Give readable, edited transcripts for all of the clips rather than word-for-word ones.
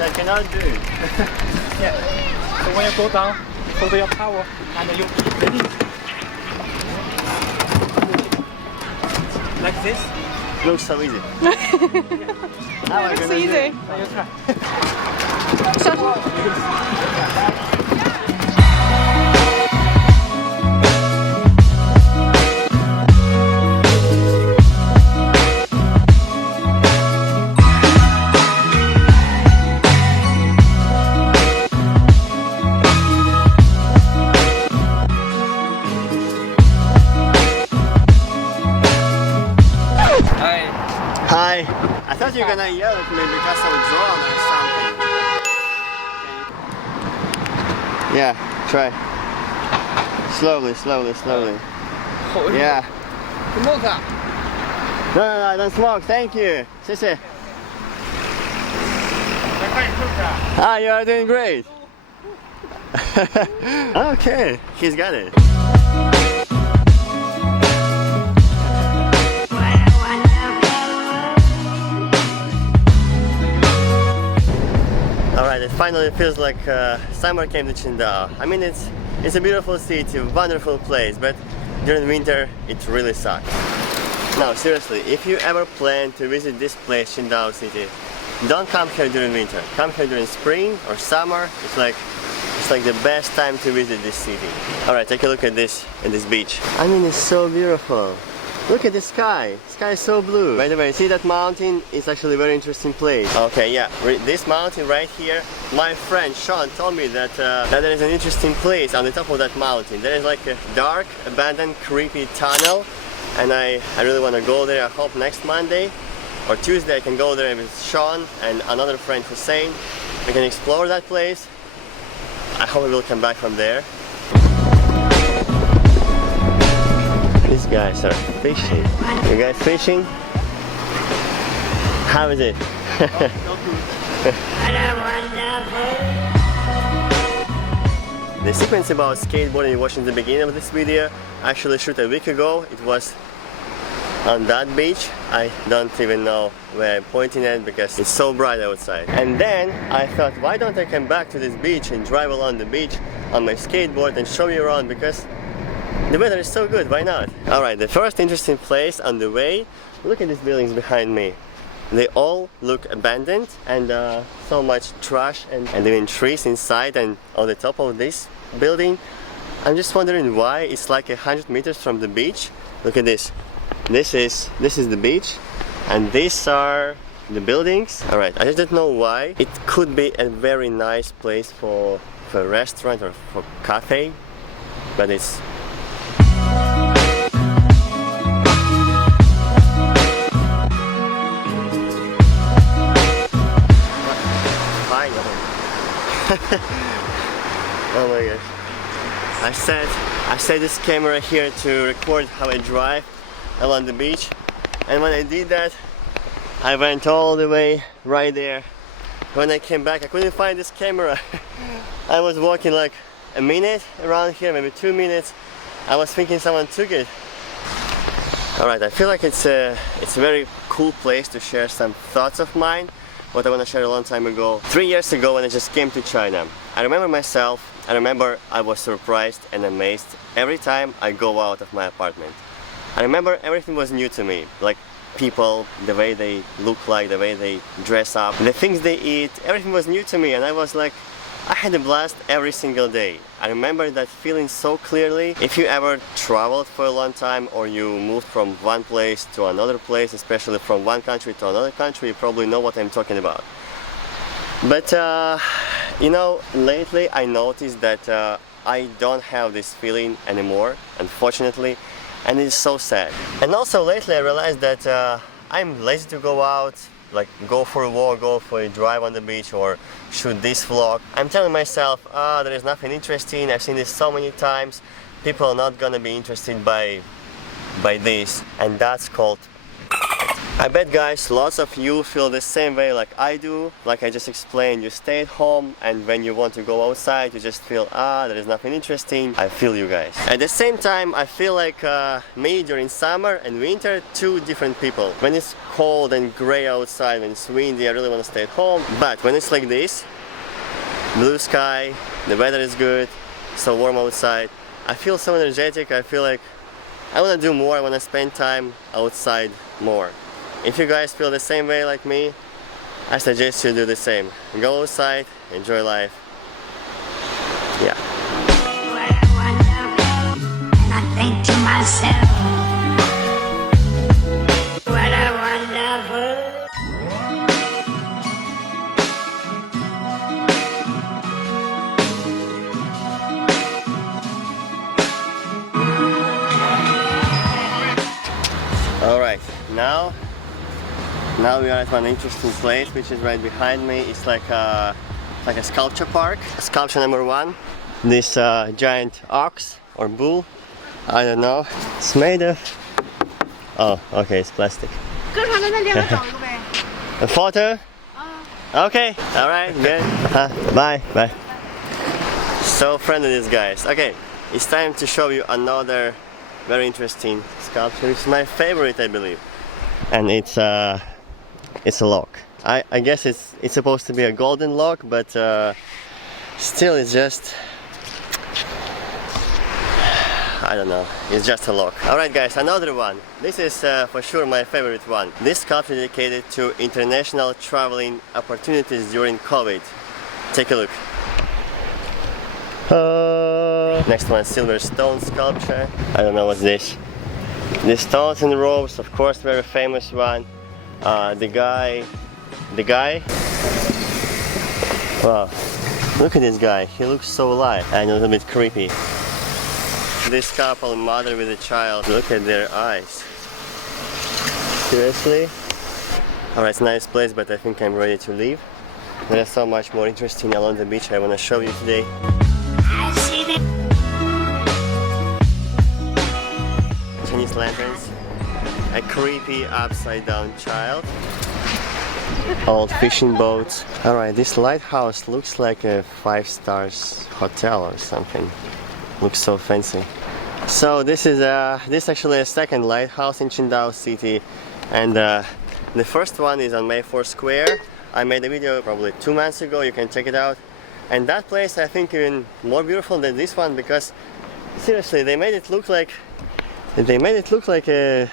I cannot do. Yeah. So when you go down, hold your power and you release. Like this. Looks so easy. How am I Looks gonna easy. do it? Now you try. Hi. I thought you were gonna yell at me because of a drone or something. Yeah, try. Slowly, slowly, slowly. Yeah. Smoke. No, I don't smoke. Thank you. 谢谢. Ah, you are doing great. Okay, he's got it. Alright, it finally feels like summer came to Qingdao. I mean, it's a beautiful city, a wonderful place, but during winter it really sucks. No, seriously, if you ever plan to visit this place, Qingdao city, don't come here during winter. Come here during spring or summer. It's like the best time to visit this city. Alright, take a look at this beach. I mean, it's so beautiful. Look at the sky. The sky is so blue. By the way, see that mountain? It's actually a very interesting place. Okay, yeah, this mountain right here, my friend Sean told me that, that there is an interesting place on the top of that mountain. There is like a dark, abandoned, creepy tunnel, and I really want to go there. I hope next Monday or Tuesday I can go there with Sean and another friend Hussein. We can explore that place. I hope we will come back from there. These guys are fishing. You guys fishing? How is it? The sequence about skateboarding you watched in the beginning of this video I actually shot a week ago. It was on that beach. I don't even know where I'm pointing at because it's so bright outside. And then I thought, why don't I come back to this beach and drive along the beach on my skateboard and show you around, because the weather is so good, why not? Alright, the first interesting place on the way, look at these buildings behind me. They all look abandoned and so much trash and even trees inside and on the top of this building. I'm just wondering why it's like 100 meters from the beach. Look at this. This is the beach and these are the buildings. Alright, I just don't know why. It could be a very nice place for a restaurant or for cafe, but it's oh my gosh. I set this camera here to record how I drive along the beach, and when I did that I went all the way right there. When I came back I couldn't find this camera. I was walking like a minute around here, maybe 2 minutes. I was thinking someone took it. Alright, I feel like it's a very cool place to share some thoughts of mine, what I want to share a long time ago. 3 years ago when I just came to China, I remember I was surprised and amazed every time I go out of my apartment. I remember everything was new to me, like people, the way they look like, the way they dress up, the things they eat, everything was new to me, and I was like, I had a blast every single day. I remember that feeling so clearly. If you ever traveled for a long time or you moved from one place to another place, especially from one country to another country, you probably know what I'm talking about. But you know, lately I noticed that I don't have this feeling anymore, unfortunately, and it's so sad. And also lately I realized that I'm lazy to go out, like go for a walk, go for a drive on the beach or shoot this vlog. I'm telling myself, there is nothing interesting, I've seen this so many times, people are not gonna be interested by this, and that's called I bet guys, lots of you feel the same way like I do. Like I just explained, you stay at home and when you want to go outside you just feel there is nothing interesting. I feel you guys. At the same time I feel like me during summer and winter, two different people. When it's cold and gray outside, when it's windy, I really want to stay at home. But when it's like this, blue sky, the weather is good, so warm outside, I feel so energetic. I feel like I want to do more, I want to spend time outside more. If you guys feel the same way like me, I suggest you do the same. Go outside, enjoy life. Yeah. What a wonderful, and I think to myself, what a wonderful. Alright, now we are at one interesting place which is right behind me. It's like a sculpture park. Sculpture number one. This giant ox or bull, I don't know. It's made of... Oh, okay, it's plastic. A photo? Okay, alright, good. Bye, bye. So friendly these guys. Okay, it's time to show you another very interesting sculpture. It's my favorite, I believe. And it's a lock. I guess it's supposed to be a golden lock, but still it's just, I don't know, it's just a lock. Alright guys, another one. This is for sure my favorite one. This sculpture dedicated to international traveling opportunities during COVID. Take a look. Next one, silver stone sculpture. I don't know what's this. The stones and ropes, of course, very famous one. The guy. Wow, look at this guy. He looks so alive and a little bit creepy. This couple, mother with a child. Look at their eyes. Seriously? Alright, it's a nice place, but I think I'm ready to leave. There is so much more interesting along the beach I want to show you today. I see the Chinese lanterns, a creepy upside down child, old fishing boats. Alright, this lighthouse looks like a 5-star hotel or something. Looks so fancy. So this is actually a second lighthouse in Qingdao city, and the first one is on May 4 Square. I made a video probably 2 months ago, you can check it out. And that place I think even more beautiful than this one, because seriously they made it look like a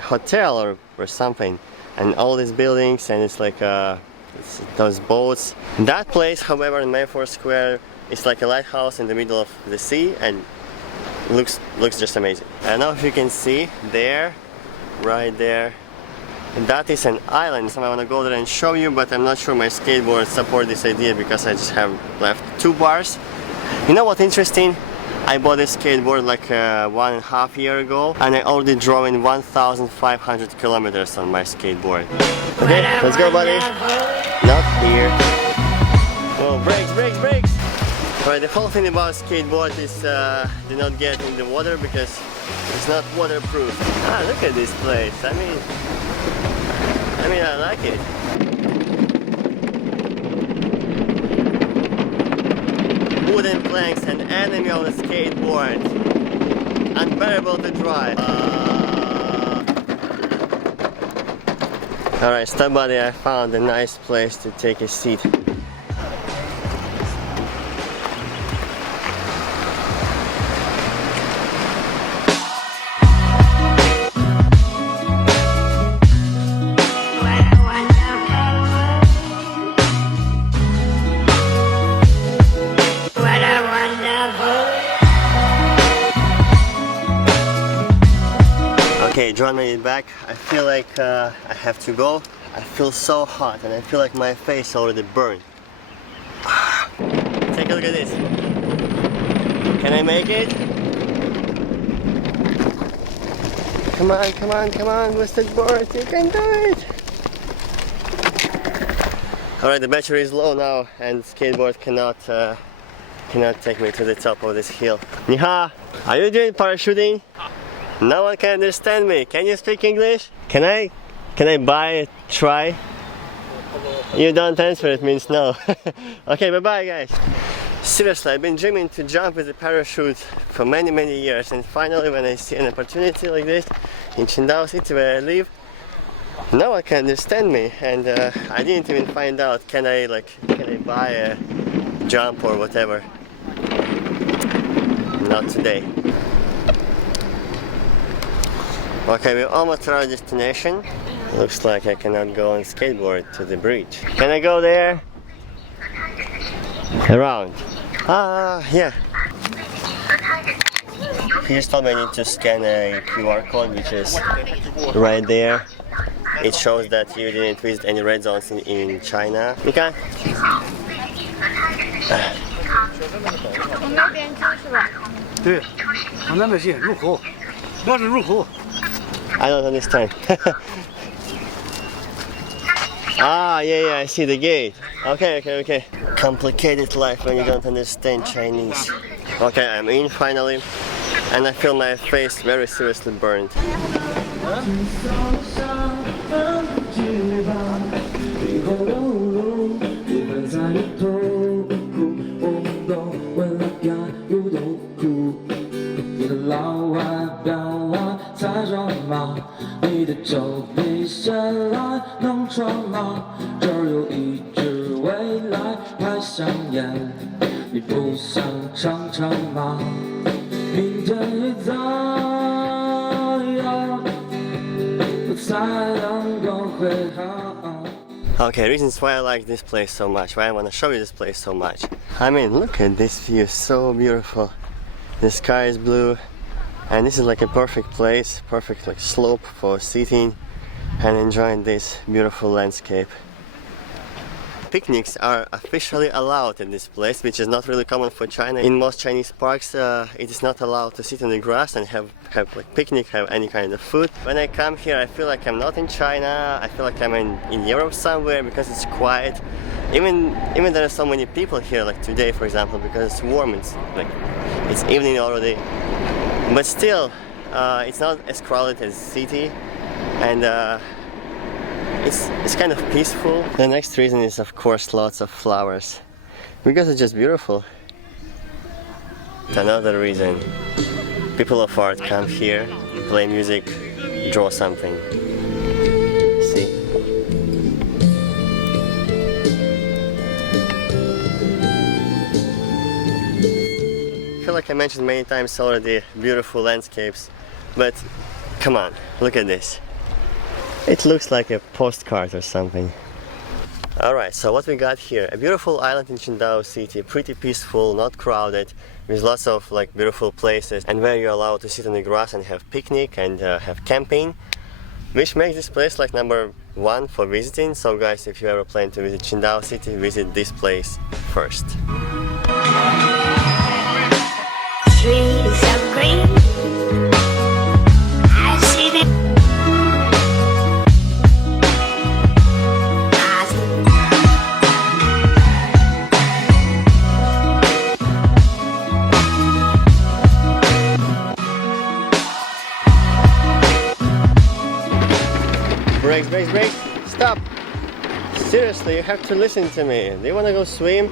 hotel or something, and all these buildings, and it's like it's those boats. That place, however, in May 4 Square, is like a lighthouse in the middle of the sea, and looks just amazing. I don't know if you can see there, right there. And that is an island, so I want to go there and show you, but I'm not sure my skateboard support this idea because I just have left 2 bars. You know what's interesting? I bought this skateboard like 1.5 years ago, and I already drove in 1,500 kilometers on my skateboard. Okay, let's go, buddy. Not here. Oh, brakes! Alright, the whole thing about skateboard is do not get in the water because it's not waterproof. Look at this place. I mean, I like it. Wooden planks, an enemy on a skateboard. Unbearable to drive. Alright, stop buddy, I found a nice place to take a seat. Okay, John made it back. I feel like I have to go. I feel so hot and I feel like my face already burned. Take a look at this. Can I make it? Come on, Mr. Board, you can do it! Alright, the battery is low now and skateboard cannot take me to the top of this hill. Niha, are you doing parachuting? No one can understand me. Can you speak English? Can I Can I buy, try? You don't answer, it means no. Okay, bye-bye guys. Seriously, I've been dreaming to jump with a parachute for many years, and finally when I see an opportunity like this in Qingdao city where I live, no one can understand me, and I didn't even find out can I buy a jump or whatever. Not today. Okay, we're almost at our destination. Looks like I cannot go on skateboard to the bridge. Can I go there? Around. Yeah. He just told me I need to scan a QR code, which is right there. It shows that you didn't visit any red zones in China. You can? 从那边就是吧？对，往那边去入口，那是入口。 I don't understand. Yeah, I see the gate. Okay. Complicated life when you don't understand Chinese. Okay, I'm in finally, and I feel my face very seriously burned. Okay, reasons why I like this place so much, why I want to show you this place so much. I mean, look at this view, so beautiful. The sky is blue, and this is like a perfect place, perfect like slope for sitting and enjoying this beautiful landscape. Picnics are officially allowed in this place, which is not really common for China. In most Chinese parks, it is not allowed to sit on the grass and have like picnic, have any kind of food. When I come here, I feel like I'm not in China. I feel like I'm in Europe somewhere because it's quiet. Even there are so many people here, like today, for example, because it's warm. It's evening already, but still, it's not as crowded as the city, and. It's kind of peaceful. The next reason is of course lots of flowers, because it's just beautiful. Another reason, people of art come here, play music, draw something. See? I feel like I mentioned many times already beautiful landscapes, but come on, look at this. It looks like a postcard or something. Alright, so what we got here, a beautiful island in Qingdao city, pretty peaceful, not crowded, with lots of like beautiful places, and where you're allowed to sit on the grass and have picnic and have camping, which makes this place like number one for visiting. So guys, if you ever plan to visit Qingdao city, visit this place first. Trees of green. I see them. Brakes, stop! Seriously, you have to listen to me. Do you want to go swim?